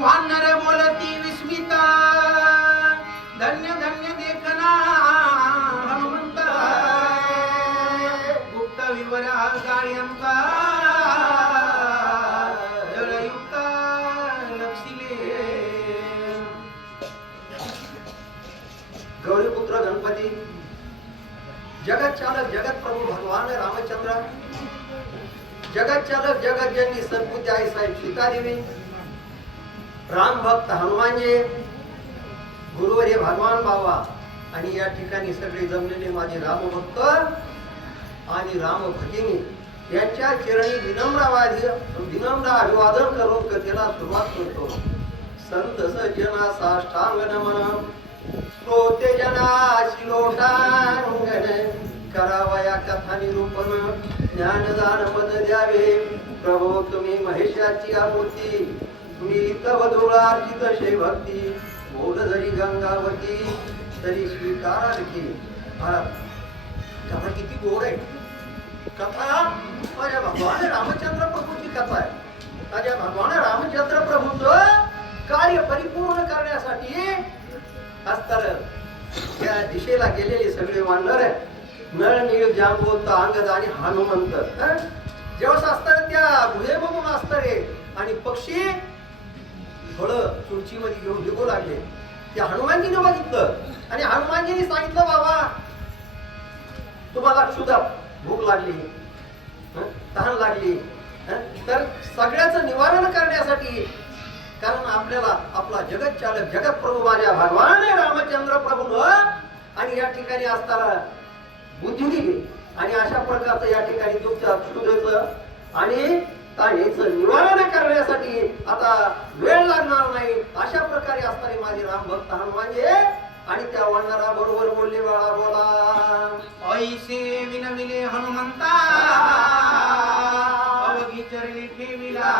वानर बोलती विस्मिता, धन्य धन्य देखना हनुमंत, गुप्त विवरा गायंता जलयुक्त लक्षिले. गौरीपुत्र गणपती, जगत चालक जगत प्रभू भगवान रामचंद्र, जगत चालक जगत जननी सद्बुद्धी आई साहेब सीतादेवी, राम भक्त हनुमानजी, गुरुवर्य भगवान बाबा आणि या ठिकाणी सगळे जमलेले माझे रामभक्त आणि राम भगिनी यांच्या चरणी विनम्र अभिवादन करून कथेला सुरुवात करतो. संत सज्जना साष्टांग नमन, श्रोते जना शिलोटांगण, करावया कथा निरूपण, ज्ञानदान पद द्यावे. प्रभो तुम्ही महेशाची आमूर्ती, तुम्ही तव धुळार्जित शे भक्ती, बोल जरी गंगावती तरी स्वीकारा की. कथा किती गोड आहे. कथा माझ्या भगवान रामचंद्र प्रभूची कथा आहे. माझ्या भगवान रामचंद्र प्रभूचं कार्य परिपूर्ण करण्यासाठी अस्तर त्या दिशेला गेलेले सगळे वानर नळ नीळ जांबवंत अंगद आणि हनुमंत जेव्हा अस्तर त्या गुहेमधून असतरे आणि पक्षी फळ चुरचीमध्ये घेऊन निघू लागले. त्या हनुमानजीने बघितलं आणि हनुमानजीने सांगितलं, बाबा तुम्हाला क्षुधा भूक लागली, तहान लागली, तर सगळ्याचं निवारण करण्यासाठी, कारण आपल्याला आपला जगत चालक जगत प्रभू माझ्या भगवान रामचंद्र प्रभू आणि या ठिकाणी असताना बुद्धी दिली आणि अशा प्रकारचं या ठिकाणी तुमच्या क्षुधेचं आणि ताणीचं निवारण करण्यासाठी आता वेळ लागणार नाही. अशा प्रकारे असताना माझे राम भक्त हनुमानजी आणि त्या वानरा बरोबर बोलले, बाळा बोला. ऐसे विनविले हनुमंता, अवघी चरणी ठेविला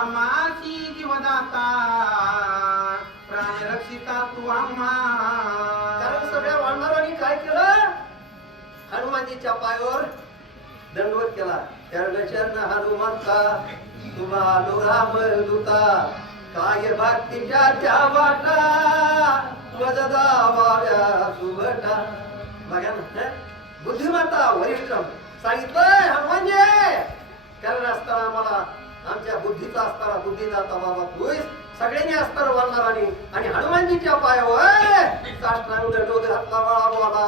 आम्हाची जीवदाता, प्राण रक्षिता तू आम्हा. कारण सगळ्या वानरांनी काय केलं, हनुमानजीच्या पायावर दंडवत केला. चरण हनुमंता तुम्हाला राम दूता, काय भक्तीच्या त्या वाटा वजदा वाव्या सुभटा. बघा ना, बुद्धिमत्ता वरिष्ठ सांगितलंय हनुमानजी, कारण असताना मला आमच्या बुद्धीचा असताना बुद्धिदाता बाबा तूच. सगळ्यांनी असताना वानरांनी आणि हनुमानजीच्या पायावर साष्टांग दंडवत घातला, बाळा बोला.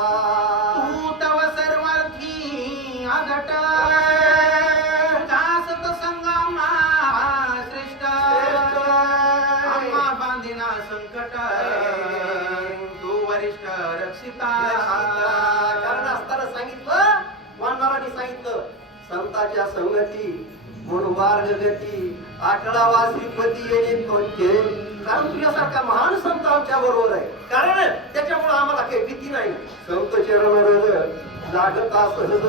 तू तव सर्वार्थी आघट, दासत संगमा श्रेष्ठ, आम्हा बांधिना संकट, तू वरिष्ठ रक्षिता. कारण असताना सांगितलं, वानरांनी सांगितलं, संताच्या संगती म्हणून मार्ग गती, आठळावा श्रीपती येणे कोणते. कारण तुझ्यासारखा महान संत आमच्या बरोबर आहे, कारण त्याच्यामुळे आम्हाला काही भीती नाही. संत चरण जागता सहज,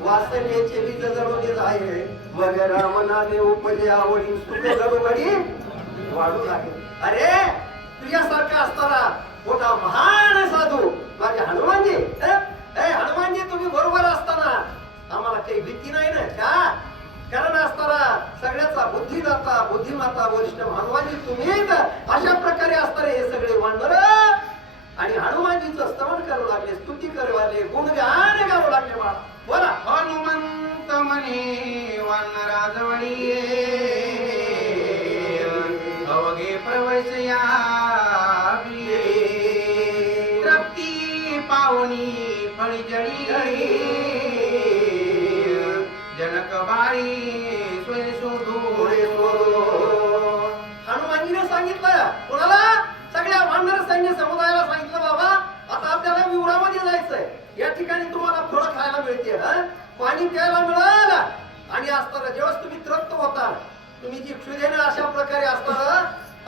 वासनेचे बीज जळून आहे, मग रामनामे उपजे आवडी, सुख जळूघडी वाढू लागेल. अरे तुझ्यासारखा असताना मोठा महान साधू माझे हनुमानजी, हनुमानजी तुम्ही बरोबर असताना आम्हाला काही भीती नाही ना. का कारण असताना सगळ्याचा बुद्धिदाता बुद्धिमाता वरिष्ठ हनुमानजी तुम्ही. अशा प्रकारे असताना हे सगळे वानर आणि हनुमानजीचं स्तवन करू लागले, स्तुती करू लागले, गुणगान गाऊ लागले. बाळा बोला. हनुमंत म्हणे वानराजवळी, अवघे प्रवेश या तृप्ती पावनी फळी जळी, जनक बारी स्वय शोधू. हनुमानजीने सांगितलं कोणाला, सगळ्या वानर सैन्य समुदायाला सांगितलं, बाबा आता आपल्याला विवरामध्ये जायचंय. या ठिकाणी तुम्हाला फळं खायला मिळते, पाणी प्यायला मिळाल आणि असताना जेव्हा तुम्ही तृप्त होता, तुम्ही जी क्षुधेने अशा प्रकारे असताना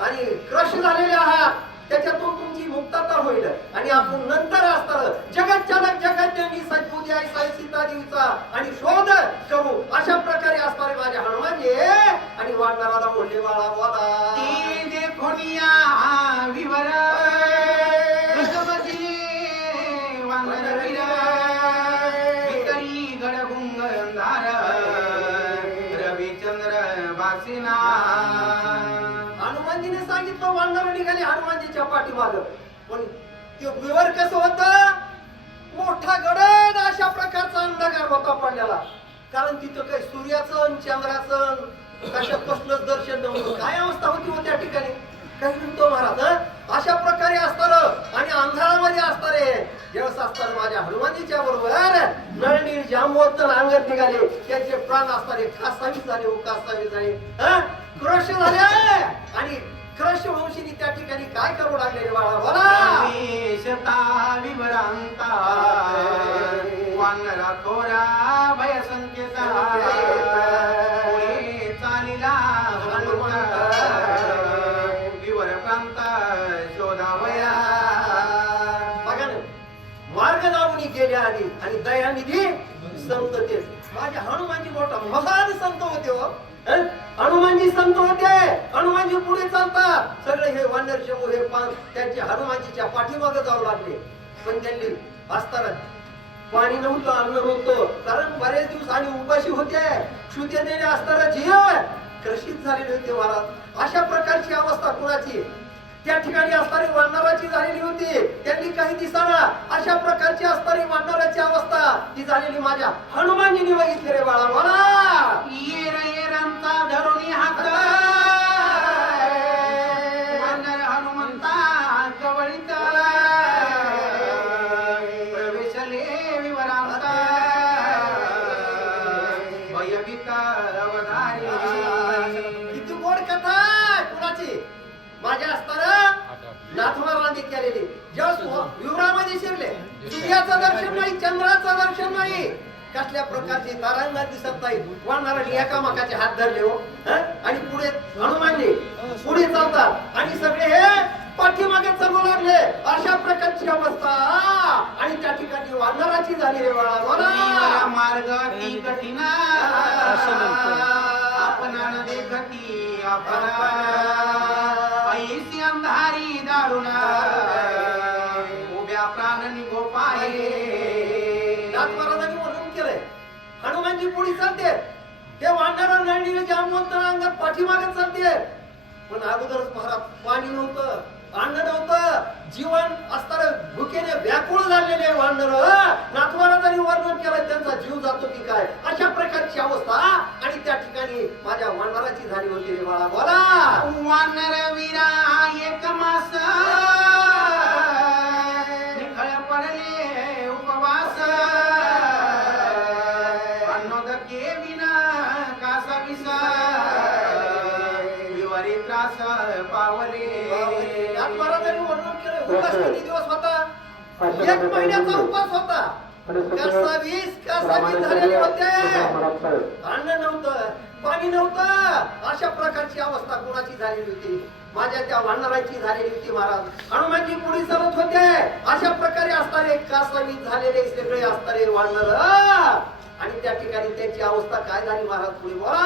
आणि क्रश झालेले आहात, त्याच्यातून तुमची मुक्तता होईल आणि आपण नंतर असताना जगत चालक जगत जननी सद्बुद्धी आई साई सीतादेवीचा आणि शोध करू. अशा प्रकारे असणारे माझे हनुमानजी आणि वानराला बोलले, बाळा बोला. ती देखोनिया विवरा वानर वीरा, भितरी गडगुंग अंधार, रविचंद्र वासिना. वानर निघाली हनुमानजीच्या पाठीमाग. पण ते विवर कसं होत, मोठा गडद अशा प्रकारचा अंधकार होता पडलेला. कारण तिथं काही सूर्याचं आणि चंद्राचं कशा कसलंच दर्शन नव्हतं. काय अवस्था होती हो त्या ठिकाणी, काही म्हणतो महाराज. अशा प्रकारे असताना आणि अंधारामध्ये असणारे ज्यावेळेस असताना माझ्या हनुमानजीच्या बरोबर नळनी जांबवत अंगत निघाले. त्यांचे प्राण असणारे कासावीस झाले, कासावीस झाले, क्रश झाले. आणि क्रश वंशीनी त्या ठिकाणी काय करू लागले बाळा, बोला. शता विवरांता वानरा खोरा भय संकेता पुढे चालिला हनुमंत विवर प्रांत शोधावया. बघा ना, मार्ग लावून गेले आधी आणि दयानिधी संत ते माझे हनुमानजी मोठा महान संत होते हो. हनुमानजी संत होते. हनुमानजी पुढे चालतात. सगळे हे वानर शंभू हे त्यांचे हनुमानजीच्या पाठीमागे जाऊ लागले. पण त्यांनी असताना पाणी नव्हतं, अन्न नव्हतं. कारण बरेच दिवस आणि उपाशी होते. क्षुद्र देणे असताना जीव क्रशित झालेले होते महाराज. अशा प्रकारची अवस्था कुणाची त्या ठिकाणी असणारी वानराची झालेली होती. त्यांनी काही दिसाना अशा प्रकारची असणारी वानराची अवस्था ती झालेली माझ्या हनुमानजीने बघितली रे बाळा, बोला. येरांचा धरुणी हात वानर हनुमंता कवळीत प्रवेशले विवरांता भयभीत अवधारी. किती गोड कथा कुणाची माझ्या असताना नाथमारांनी केलेली. जेव्हा विवरामध्ये शिरले, सूर्याचं दर्शन नाही, चंद्राचं दर्शन नाही, कसल्या प्रकारची तारांना दिसत नाही. वानरांनी एकामेकाचे हात धरले हो. आणि पुढे हनुमानजी पुढे चालतात आणि सगळे हे पाठीमागे चालू लागले. अशा प्रकारची अवस्था आणि त्या ठिकाणी वानराची झाली रे बाळा, बोला. मार्ग ती कठीणा आपणान देखती आपणा ऐसी अंधारी दारुणा उभ्या प्राण निघो पाहे. नाथमहाराजांनी म्हणून केलंय, हनुमानजी पुढे चालते, ते वानरा नळणीने जांबवंत अंगात पाठीमागे चालते. पण अगोदरच महाराज पाणी नव्हतं, अन्न नव्हतं, जीवन असताना भुकेने व्याकुळ झालेले वानर. नाथमहाराजांनी वर्णन केलं त्यांचा जीव जातो की काय, अशा प्रकारची अवस्था आणि त्या ठिकाणी माझ्या वानराची झाली होती रे बाळा, बोला. वानर वीरा एक मास निखळ पडले उपवास अन्नोदके विना कासा विसा विवारी त्रास पावले. नाथमहाराजांनी वर्णन केलं, उपास किती दिवस होता, 1 महिन्याचा उपास होता. कासावीस झालेले होते. अन्न नव्हतं, पाणी नव्हतं. अशा प्रकारची अवस्था कोणाची झालेली होती, माझ्या त्या वानराची झालेली होती महाराज. हनुमानजी पुढे चालत होते. अशा प्रकारे असणारे कासावीस झालेले सगळे असणारे वानर आणि त्या ठिकाणी त्यांची अवस्था काय झाली महाराज, पुढे बोला.